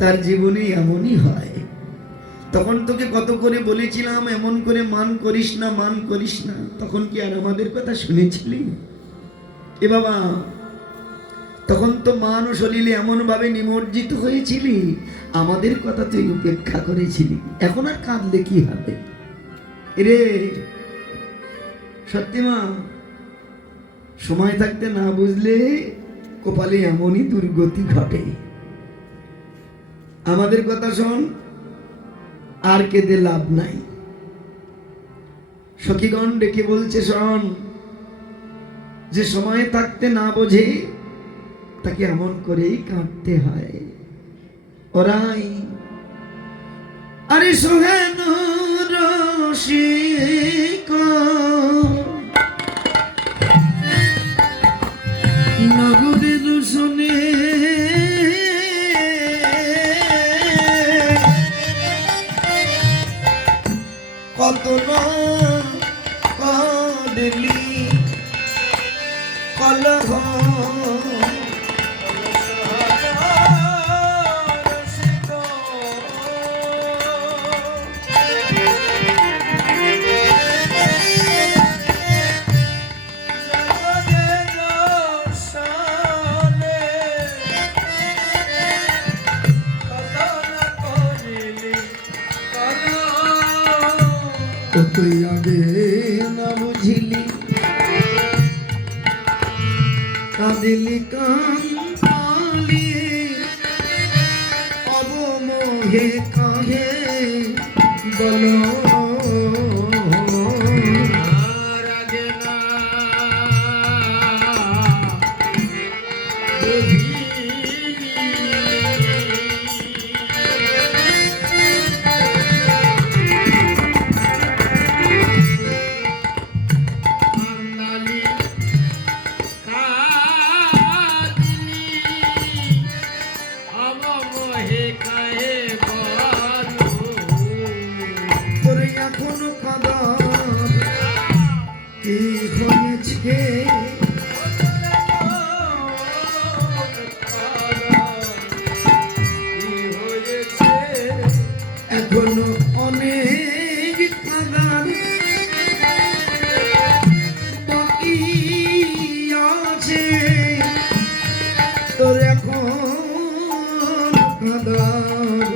তার জীবনে এমনই হয়। তখন তোকে কত করে বলেছিলাম এমন করে মান করিস না, মান করিস না, তখন কি আর আমাদের কথা শুনেছিলি? এ বাবা, তখন তো মান ও শরীরে এমন ভাবে নিমজ্জিত হয়েছিলি, আমাদের কথা তুই উপেক্ষা করেছিলি। এখন আর কাঁদলে কি হবে রে? সত্যি মা, সময় থাকতে না বুঝলে কপালে এমনই দুর্গতি ঘটে। আমাদের কথা শোন, আর কেঁদে লাভ নাই। সখীগণ ডেকে বলছে, শোন, যে সময় থাকতে না বোঝে তাকে এমন করেই কাঁদতে হয়। ওরাই আরে সোহেন রসিক নগরে দূষণে কত না কাঁদলি কলহ তুই আগে না বুঝিলি, কাঁদিলি কাঁদি অবমোহে কাহে বলো এখনো অনেক কাঁদার বাকি আছে তোর, এখন কাঁদার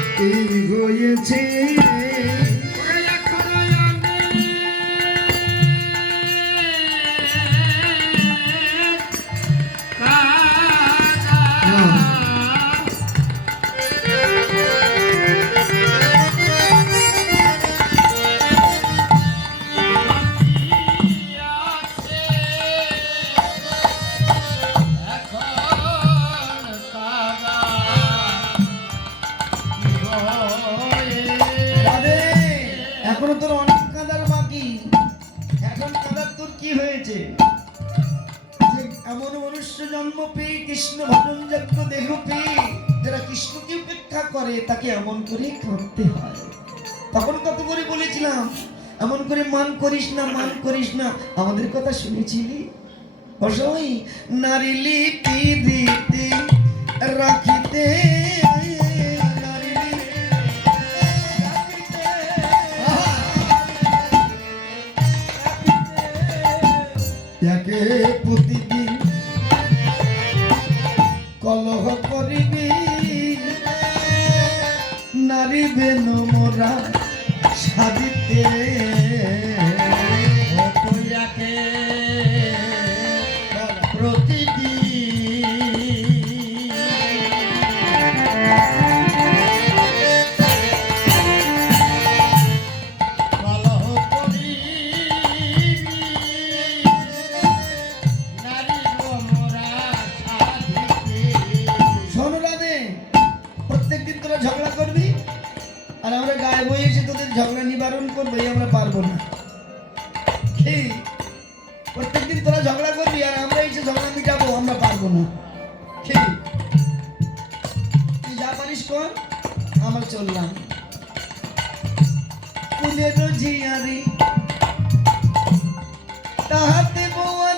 কি হয়েছে? এখনো তোর অনেক কাঁদার বাকি। এখন কাঁদার তোর কি হয়েছে? যে এমন মনুষ্য জন্ম পেয়ে, কৃষ্ণ ভজন যোগ্য দেহ পেয়ে যারা কৃষ্ণকে উপেক্ষা করে তাকে এমন করে কাঁদতে হয়। তখন কত করে বলেছিলাম এমন করে মান করিস না, মান করিস না, আমাদের কথা শুনেছিলি? অসহায় নারী লিপি দিতে রাখিতে প্রতিদিন কলহ করিবি, নারী বেনু মোরা সাদিতে প্রতিদিন ঝগড়া করবি আর আমরা গায়ে বই এসে তোদের ঝগড়া নিবারণ করবো, আমরা পারবো না। প্রত্যেকদিন তোরা ঝগড়া করবি আর আমরা এসে ঝগড়া মিটাবো, আমরা পারবো না। তুই যা পারিস কর, আমরা চললাম। কুলের ঝিয়ারি তাহাতে বউ